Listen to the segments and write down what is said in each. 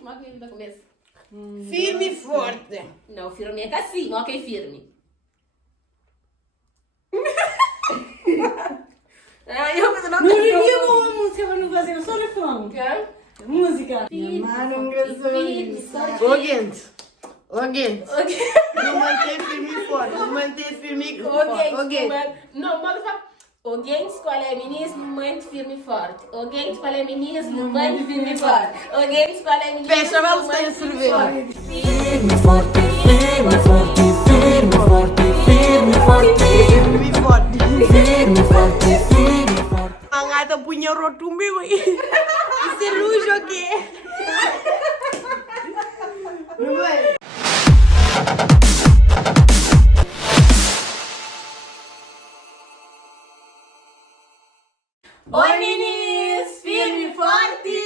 Como é que ele começa? Firme e forte. Não, firme é assim, ok, firme. Eu não Não havia uma música para não fazer, só refrão. quero. Música. Mano, engraçado. Firme. Oguente. Não mantém firme e forte. Não mantém firme e forte. Oguente. Não, mas alguém escolhe a menina muito firme e forte. Alguém escolhe a menina muito firme e forte. Alguém escolhe a menina. Fecha, vamos ter a cerveja. Firme, forte, firme, forte, firme, forte, firme, forte, Firme e forte. firme, forte, firme, forte. A gata punha o roto meu aí. Isso é luz ou quê? Não é? Oi, meninas! Firme e forte!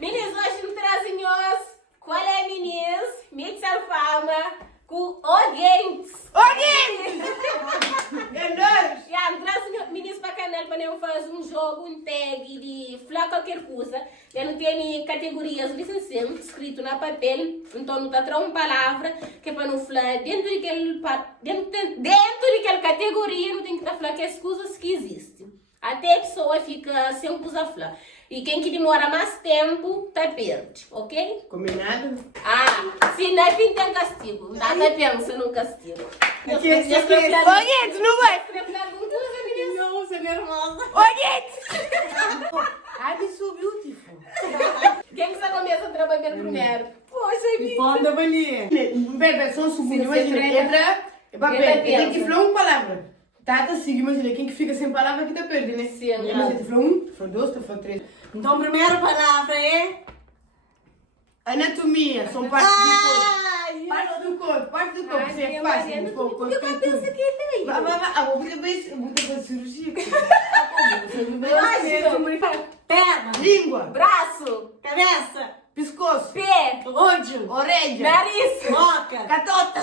Meninas, hoje nos trazem hoje qual é, meninas? Mix Alfama com Oguentes! É nóis. Já, me trazem meninas para o canal para eu fazer um jogo, um tag de falar qualquer coisa. Eu não tenho categorias licenciadas escrito na papel, então não está atrás uma palavra que é para não falar dentro daquela categoria, não tem que estar falando que as coisas que existem. Até a pessoa fica sem coisa a falar. E quem que demora mais tempo, tá perde, ok? Combinado? Se não tem castigo. Nada pensa no castigo. Oguente, não vai. Não, você é nervosa. Oguente. I'm so beautiful. Quem que você começa a trabalhar primeiro? Poxa, E pode avaliar. Pera, só um segundo. Imagina, entra papel. Tem que falar uma palavra. Tá assim, imagina, quem que fica sem palavra que tá perde, né? Sim, Imagina, tu falou um, tu falou dois, tu falou três. Então, a primeira palavra é... Anatomia, são partes do corpo. Ai, Parte do corpo, parte do corpo. Isso é minha fácil. Mariana, O corpo eu tem penso tudo. que é Vai. Vou fazer cirurgia. perna, Língua, Braço, cabeça, pescoço, pé, olho, orelha, nariz, boca, catota.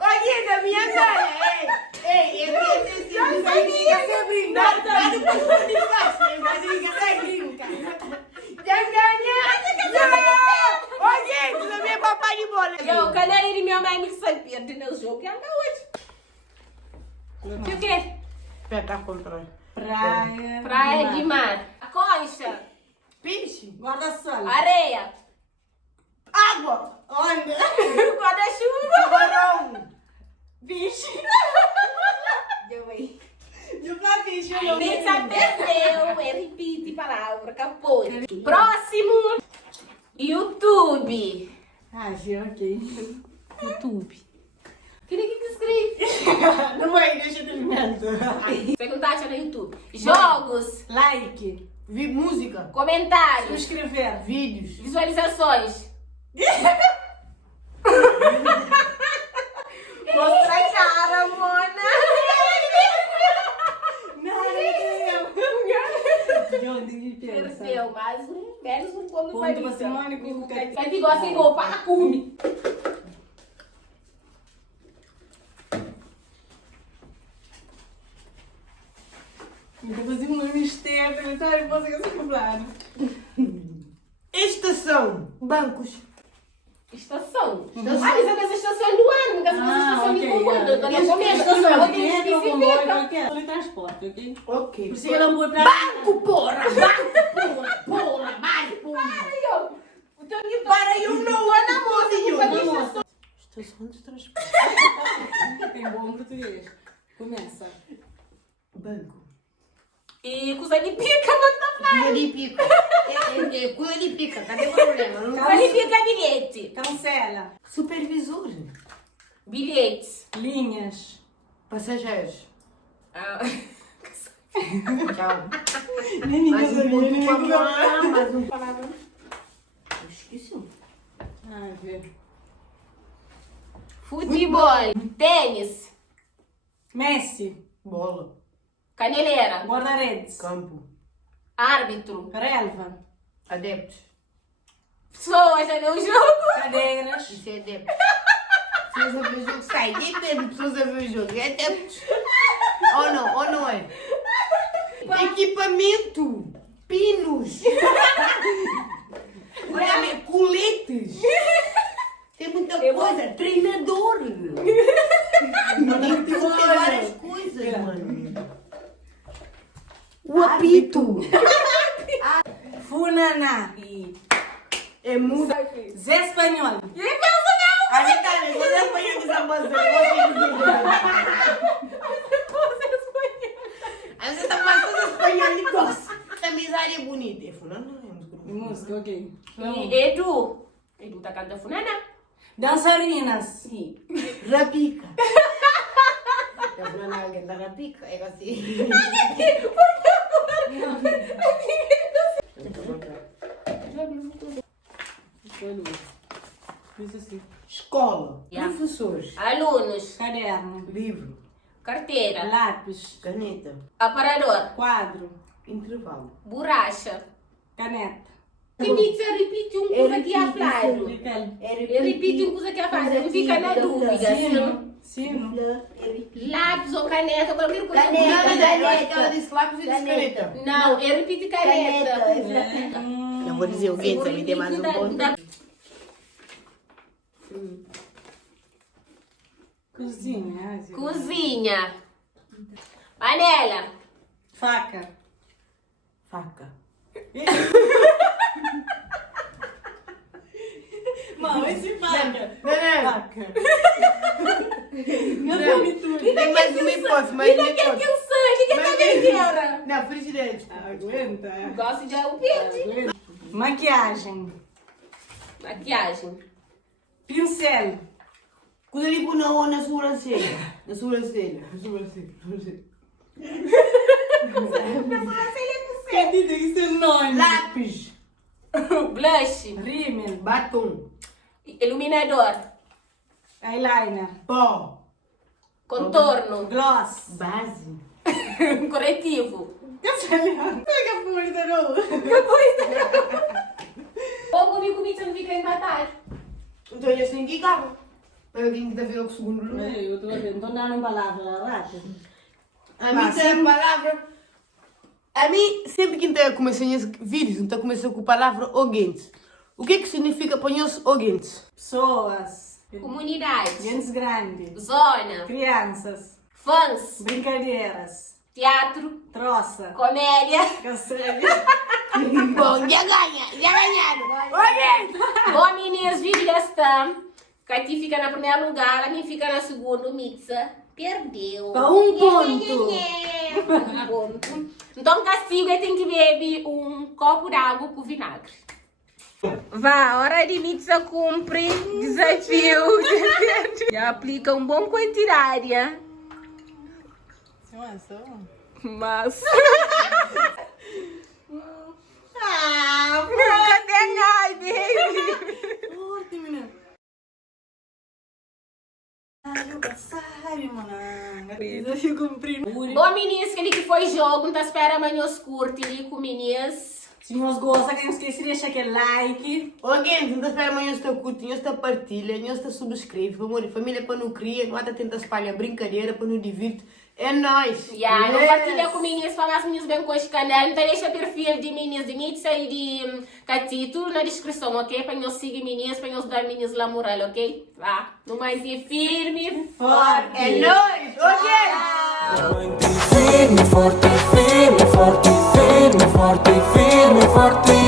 Olha da minha cara. Ei, eu tenho esse não sabia que você brinca. Nada para de fácil, mas brinca, sai brinca. Olha, tu não é papai de bola. eu, cadê ele, minha mãe me sai perto no jogo? E anda hoje. O quê? Pera, tá contrário. praia, Praia de mar. Concha, Peixe, guarda-sol, areia, água, onda, guarda-chuva. tubarão, bicho. Deu aí. Eu falei bicho, eu não Pizza perdeu, repite palavra, acabou. Próximo, YouTube. Ah, sim, ok. YouTube. Queria que escreve. Não vai, deixa eu terminar. Perguntar no YouTube. Jogos, Like, música, comentários, subscrever, vídeos, visualizações. Mostra a cara, Mona. de onde pensa? Perdeu, mais um, menos um ponto Ponto pra pra mim. Simone, com o Caetano. Vai igual assim, roupa, cume. Então fazia um mistério, sabe? Você quer se comprar. estação, bancos, Estação. Mas é das estações do ano, das estações de comando. Eu tô na primeira estação, Estação, eu tenho que entra o comboio, especificar. o que é? Só de transporte, ok? ok. Por isso que não pode Banco, porra, porra, mais, porra. Para, eu não ando na moça, estação de transporte. Tem bom português. Começa. Banco. E coisa de pica, manda Coisa de pica. Coisa de pica, cadê o problema? Não coisa de pica, bilhete. Cancela. Supervisor. Bilhetes. Linhas. Passageiros. Ah. Tchau. Nem Mais ninguém um ponto sabia, pra ninguém morar, mais uma palavra. Eu esqueci. Ah, vê. Futebol. Tênis. Messi. Bola. Caneleira. Guarda-redes. Campo. Árbitro. Relva. Adeptos. Pessoas a ver o jogo. Cadeiras. Isso é adeptos. Pessoas a ver o jogo, sai. É tempo, pessoas a ver o jogo. É adeptos. Ou não é? Equipamento. Pinos. Olha, coletes. Tem muita coisa. Treinador. Tem várias coisas, mano. O apito. Funaná. É muda. Zé Espanhol. A gente tá vendo, você apanha com essa moça. Aí você tá passando espanhol e gosta. Essa amizade é bonita. É fulano, é Música, ok. E Edu. Edu tá cantando Funaná. Dançarinas. Sim. Rapica. É fulano, alguém da rapica. É assim. Isso assim. Escola. Yeah. Professores. Alunos. Caderno. Livro. Carteira. Lápis. Caneta. Aparador. Quadro. Intervalo. Borracha. Caneta. Pizza repite um coisa que é falado. Repite um coisa que é falado. Não fica na dúvida. Sim. Sino. Lápis ou caneta, qualquer coisa. Eu acho que ela disse lápis e disse caneta. Não, eu repito caneta. Não vou dizer o que, também tem mais um ponto. Cozinha. Cozinha. Panela. Faca. Faca. Não, esse faca. Não. Faca. Não tem tudo. Tem mais uma hipótese, mais uma Ninguém quer que hipótese. eu sangue, ninguém tá vendendo. Não, frigideira. Aguenta. Gosto de algo verde. Maquiagem. Maquiagem. Pincel. Coisa ali por na sobrancelha. Na sobrancelha. Que tem seu nome? Lápis. Blush. Rímel. Batom. Iluminador. Eyeliner. Pó. Contorno. Gloss. Base. Corretivo. Pega por não. Ou comigo pizza não fica empatado. Então eu tenho que ir cá. Eu tenho que ver o segundo lugar. Eu estou vendo. Estou dando uma palavra lá. A mim tem a palavra. A mim, sempre que eu começo a vídeos, então começo com a palavra oguentes. O que significa para nós oguentes? Pessoas. Comunidade. Gente grande. Zona. Crianças. Fãs. Brincadeiras. Teatro. Troça. Comédia. Cancelha. Bom, já ganharam. Oguentes! Bom, meninas, vive desta. Cati fica na primeiro lugar, a mim fica na segunda, o Mitza. Perdeu. Para um ponto. Um ponto. Então, castigo é tem que beber um copo d'água com vinagre. Vá, hora de Mitza cumpre desafio. E aplica um bom quantidade. Mas... Ah, Cadê a baby? forte, menina. Ai, eu passaram, mano. Desafio cumprido. Bom, meninas, aquele que foi jogo, então espera amanhã os curtem com meninas. Se nos gosta, que não esqueça de deixar aquele like. Oguentes, então espera amanhã está curtindo, está partilha, está subscreve. Amor, família para não criar, não há tenta espalhar brincadeira para não divirte. É nóis! Yeah, compartilha com meninas, para as meninas bem com este canal. Então deixa o perfil de meninas de Mitza e de Cati, tudo na descrição, ok? Para nós seguir meninas, para nós dar meninas lá moral, ok? Vá, no mais firme, forte. É nóis! Oguentes! Firme, forte, firme, forte, firme, forte, firme, forte.